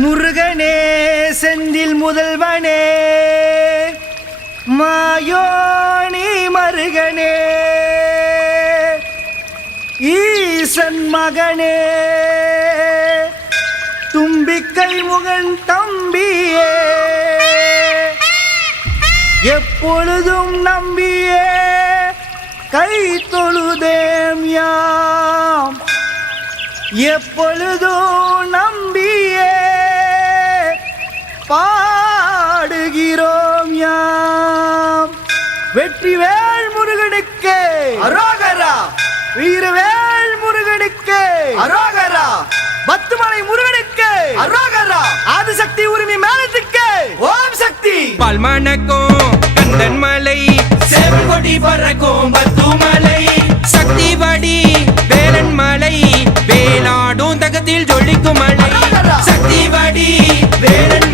முருகனே செந்தில் முதல்வனே மாயோனி மருகனே ஈசன் மகனே தும்பிக்கை முகன் தம்பியே எப்பொழுதும் நம்பியே கை தொழுதேம் யாம் எப்பொழுதும் நம்பியே பாடுகிறோம் யாம். வெற்றிவேல் முருகனுக்கு அரோகரா, வீரவேல் முருகனுக்கு அரோகரா, பத்துமலை முருகனுக்கு அரோகரா, ஆதிசக்தி உரிமை மேலத்துக்கு ஓம் சக்தி. பால்மணக்கும் கந்தன் மலை செங்கொடி பறக்கும் பத்துமலை, சக்தி வடி வேலன் மலை வேலாடும் தகத்தில் ஜொலிக்கும் மலை சக்தி வடி வேலன்